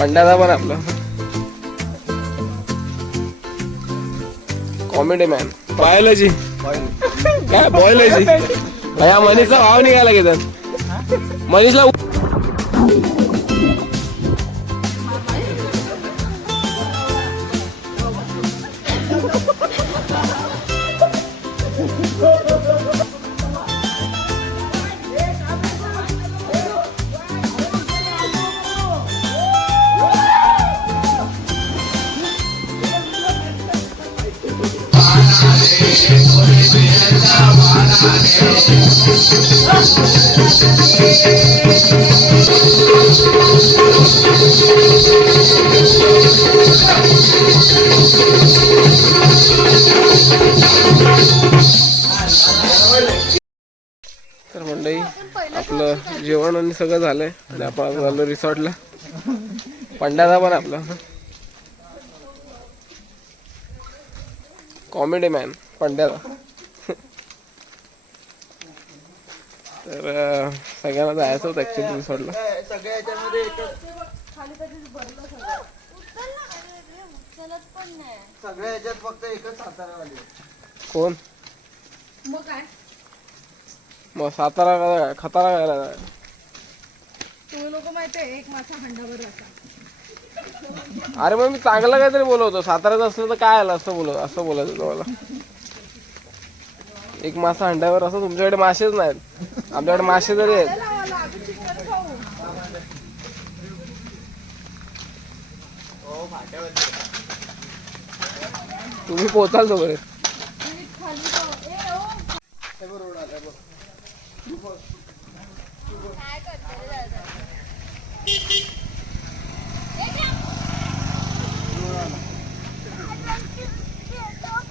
पंड्याचा पण आपला. Comedy man biology काय बायोलॉजी या मनीषचा भाव निघाला घेतात मनीषला तर मंडळी आपलं जेवण आणि सगळं झालंय. आणि आपण आता झालो रिसॉर्टला. पंड्याचा पण आपला. कॉमेडी मॅन पंड्याचा तर सगळ्यांना जायचं होतं ऍक्च्युली रिसॉर्टला सगळ्या याच्यामध्ये एकच चलत पण नाही सगळ्या याच्यात फक्त एकच सातारावाली कोण? मग काय? मग सातारा का- खतारा जाय तुम्ही लोक माहितीये एक मासा हंडाभर असा अरे मग मी चांगलं काहीतरी बोलवतो साताऱ्यात असलं तर काय आलं असं बोलत असं बोलायचं तुम्हाला एक मासा अंड्यावर असं तुमच्याकडे मासेच नाहीत. आमच्याकडे मासे जरी आहेत. तुम्ही पोचाल तो बरे.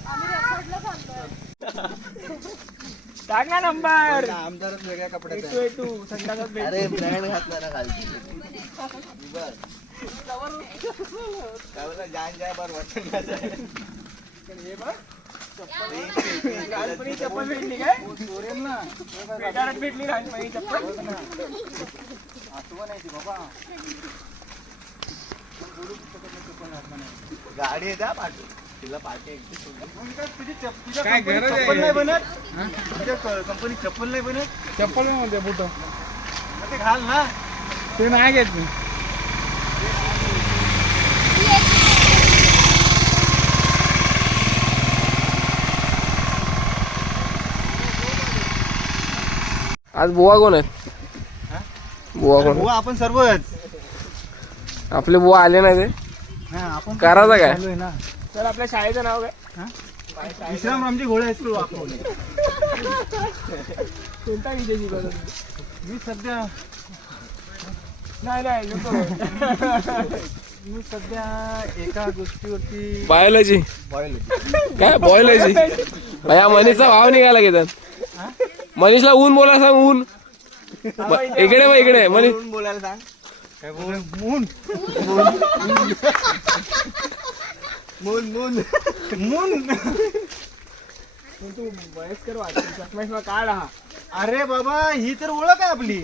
आम्ही टाक ना नंबर. आमदारच वेगळ्या कपड्यात तू तू संध्याकाळ आहे. अरे ब्रँड घातला ना खालची बर काय बोला जान जाय बर वाटत लहानपणी चप्पल. भेटली काय? पेटारात भेटली लहानपणी चप्पल. गाडी आहे द्या पाठवू तिला. काय गरज चप्पल नाही बनत तुझ्या कंपनी चप्पल नाही बनत? चप्पल म्हणते बुट. मग ते घाल ना. ते नाही घेत मी. आज बुवा कोण आहेत बुवा कोण हो आपण सर्वच. आपले बुवा आले नाही ते? हा आपण करायचं काय? चालू आहे ना. तर आपल्या शाळेचं नाव काय? विश्राम रामजी घोडे हायस्कूल वापरले कोणता विषय मी सध्या नाही नाही मी सध्या एका गोष्टीवरती बायोलॉजी. बायोलॉजी. काय? बायोलॉजी. या मनीषचा भाव निघाला घेतात मनीषला ऊन बोला सांग ऊन. इकडे मग इकडे मनीष म्हणून बोलायला सांग. काय बोल? Moon Moon. मून. मून तू वयस्कर वाटतो चष्मा काढ हा. अरे बाबा ही तर ओळख आहे आपली.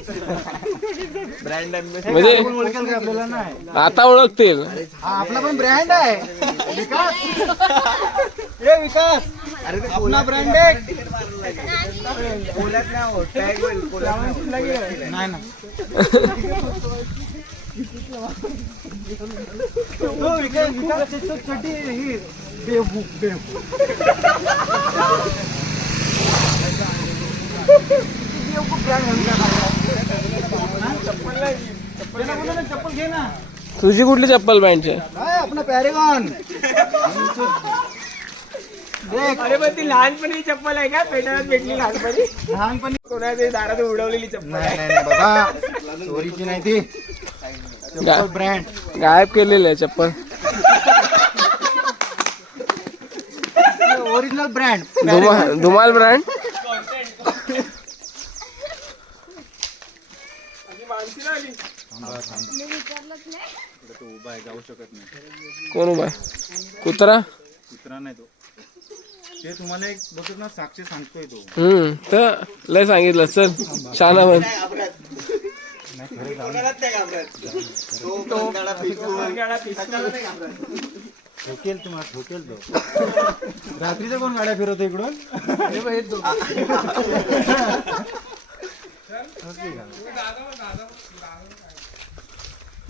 ब्रँड म्हणजे ओळखेल का आपल्याला नाही. आता ओळखतील हा आपला पण ब्रँड आहे. विकास. ए विकास. अरे ते आपला ब्रँड आहे. बोलत हो, होईल. नाही ना ही चप्पल घे ना तुझी कुठली चप्पल पॅन्टची? आपला पॅरेगॉन? अरे पण ती लहानपणी चप्पल आहे का? पेटारात भेटली लहानपणी. लहानपणी कोणाच्या दारात उडवलेली चप्पल नाही नाही नाही बाबा. चोरीची नाही ती. चप्पल ब्रँड गायब केलेली आहे चप्पल. Original brand Dhumal Dhumal brand कोण उभा आहे? कुत्रा? कुत्रा नाही तो. ते तुम्हाला एक बघत ना साक्षी सांगतोय तो. हम्म तर लय सांगितलं चल शाना बन ठोकेल तुम्हाला ठोकेल तो. रात्रीचं कोण गाड्या फिरवतो इकडून? हे हे?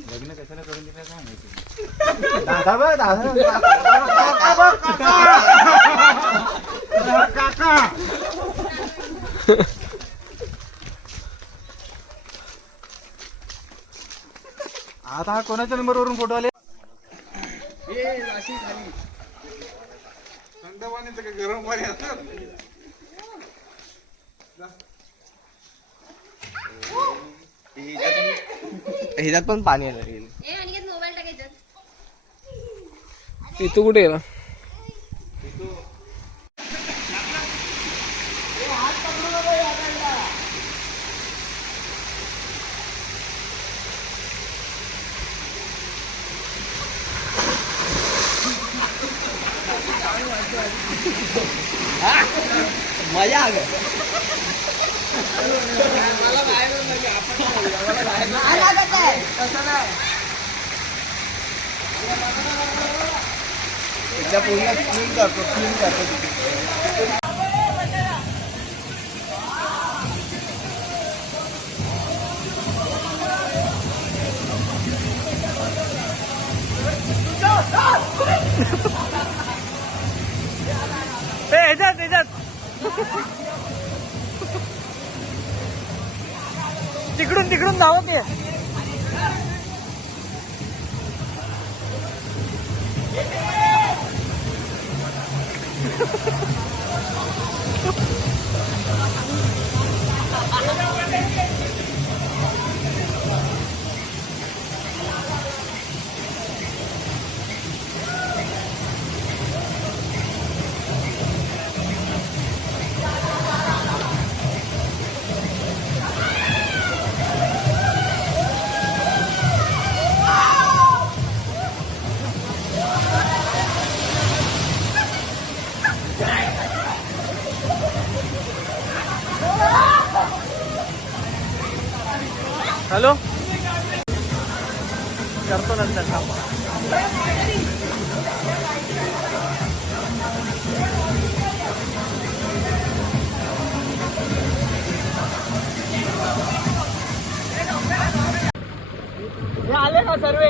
लग्न कशाला करून दिलं काय माहिती? दादा बघ दादा काका बघ, काका काका आता हा कोणाच्या नंबरवरून फोटो आले? थंड पाण्याचं का गरम पाणी असतं? ह्याच्यात पण पाणी आलं मोबाईल टाकायच्यात. इथं कुठे गेला एकदा पूर्ण क्लीन करतो क्लीन करतो तिथे. तिकडून तिकडून धावत ते सर्वे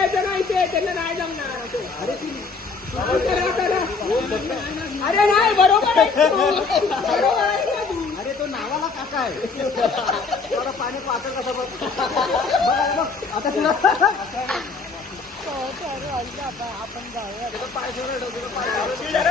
त्यांना नाही जमणार करा. अरे नाही बरोबर आहे तू. बरोबर आहे ना तू. अरे तो नावाला का काय थोडं पाणी पातळ कसं बघ बघ अरे बघ. आता तुला गोविंदा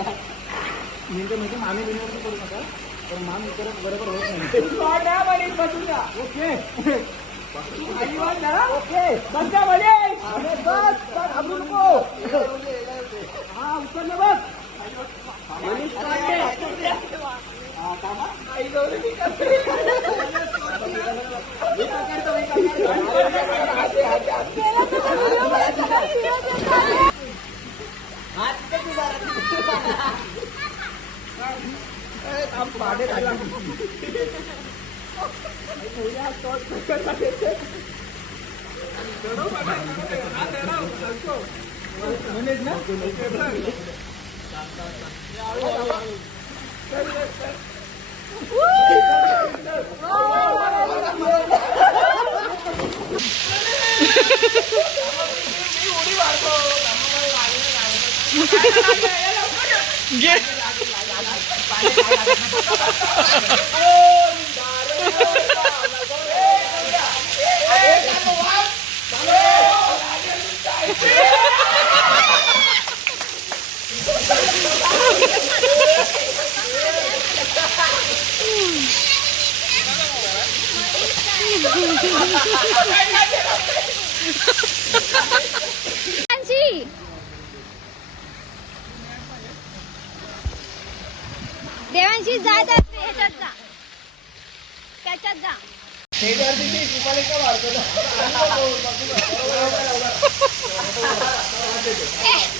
म्हणजे म्हणजे मामी बिनीवर करू नका तर मामी करत बरोबर होत नाही ओके. ओके बस का म्हणे बस बस घाबरू नको हा उचललं बस मनीष पांडे. हा, थांबा. देवांशी देवांशी जा त्या ह्याच्यात जा. त्याच्यात जा. ए,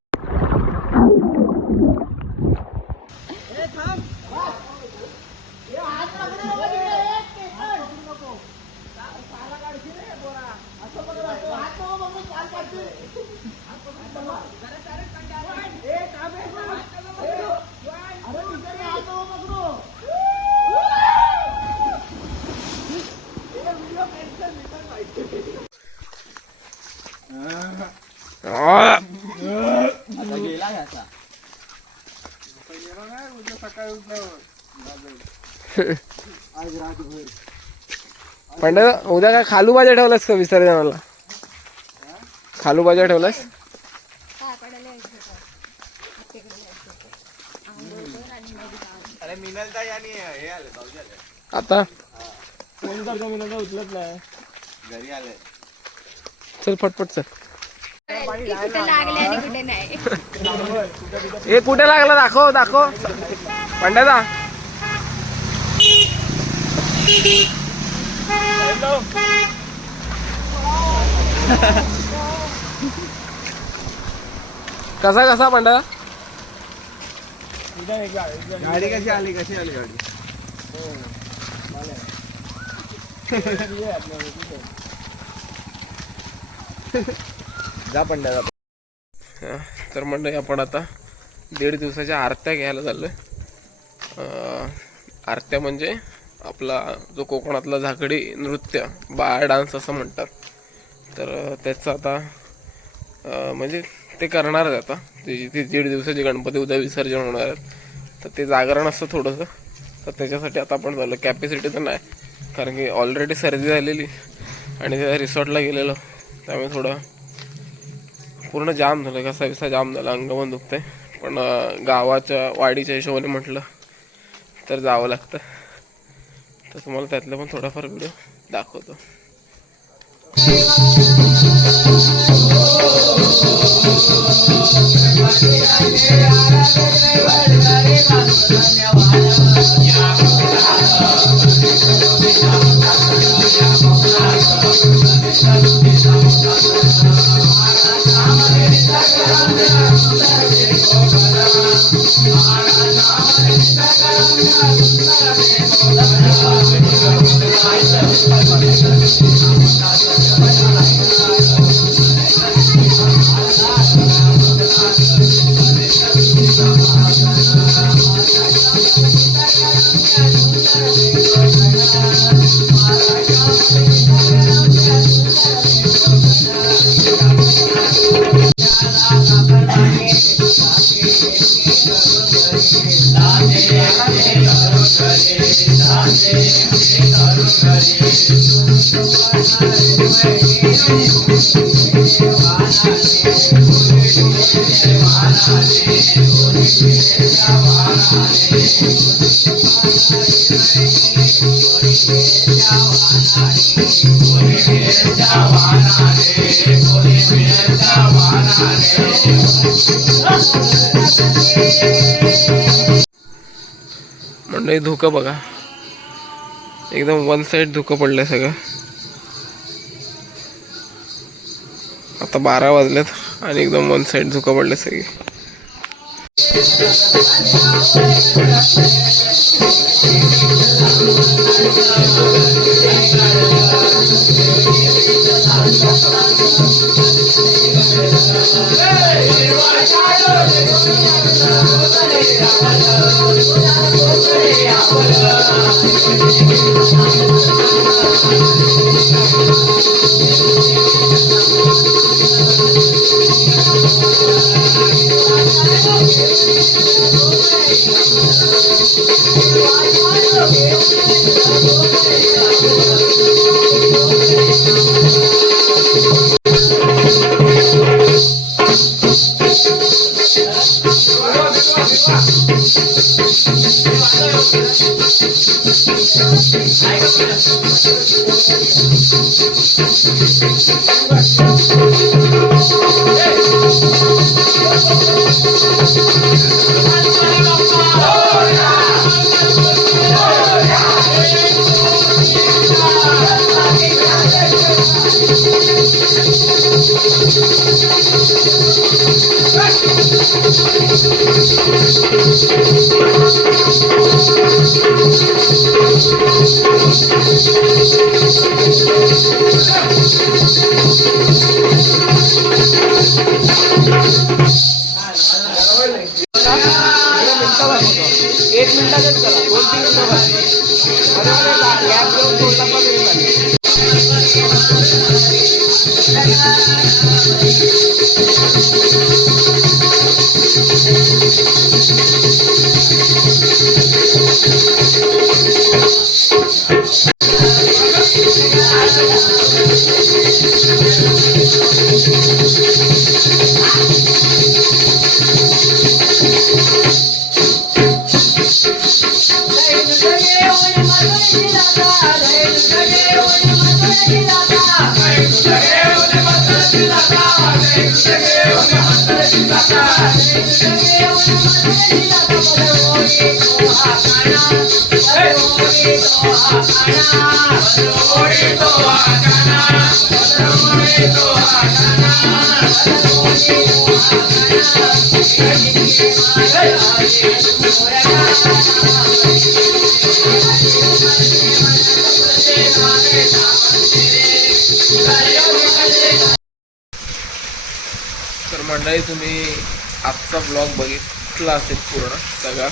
आ, आज रातभर उद्या काय खालू भाज्या ठेवलास का विसर्जनाला खालू भाज्या ठेवलास? आता? मिनलताई आणि आता उचलत नाही घरी आले चल फटफट चल. हे कुठे लागला? दाखव दाखव. पंड्या दा कसा कसा पंड्या गाडी कशी आली कशी आली गाडी? जा पंड्या जा तर मंडळी आपण आता दीड दिवसाच्या आरत्या घ्यायला चाललो आहे आरत्या म्हणजे आपला जो कोकणातला झाकडी नृत्य बाळ डान्स असं म्हणतात. तर त्याचं आता म्हणजे ते करणारच आता. ते ते दीड दिवसाचे गणपती उद्या विसर्जन होणार आहेत. तर ते जागरण असतं थोडंसं. तर त्याच्यासाठी आता आपण झालं कॅपॅसिटी तर नाही कारण की ऑलरेडी सर्दी झालेली आणि त्या रिसॉर्टला गेलेलो. त्यामुळे थोडं पूर्ण जाम झालं कसा विसा जाम झाला अंगमन पण दुखतंय. पण गावाच्या वाडीच्या हिशोबाने म्हटलं तर जावं लागतं. तर तुम्हाला त्यातलं पण थोडाफार व्हिडिओ दाखवतो. मंडळी धुकं बघा. एकदम वन साईड धुकं पडलं सगळं. आता बारा वाजलेत आणि एकदम वन साईड धुकं पडले सगळी. एक मिनिटातच करा तर मंडळी तुम्ही आजचा ब्लॉग बघितला असेल पूर्ण सगळा.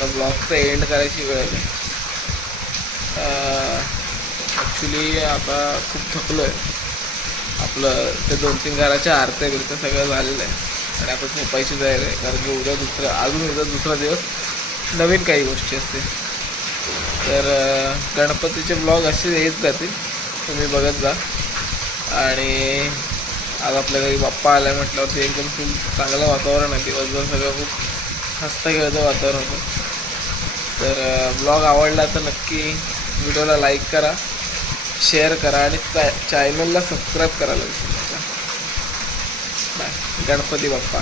आता ब्लॉगचं एंड करायची वेळ आहे. ॲक्च्युली आता खूप थकलो आहे आपलं ते दोन तीन घराच्या आरत्या बिरत्या सगळं झालेलं आहे. आणि आता झोपायची जायला आहे. कारण की उद्या दुसरा अजून उद्या दुसरा दिवस नवीन काही गोष्टी असते तर गणपतीचे ब्लॉग असे येत जातील. तुम्ही बघत जा. आणि आज आपल्या घरी बाप्पा आलाय म्हटल्यावरती एकदम खूप चांगलं वातावरण आहे. दिवसभर सगळं खूप हसतं खेळतं वातावरण होतं. तर ब्लॉग आवडला तर नक्की व्हिडिओला लाईक करा शेअर करा आणि चा चॅनलला सबस्क्राईब करायला विसरू नका. बाय गणपती बाप्पा.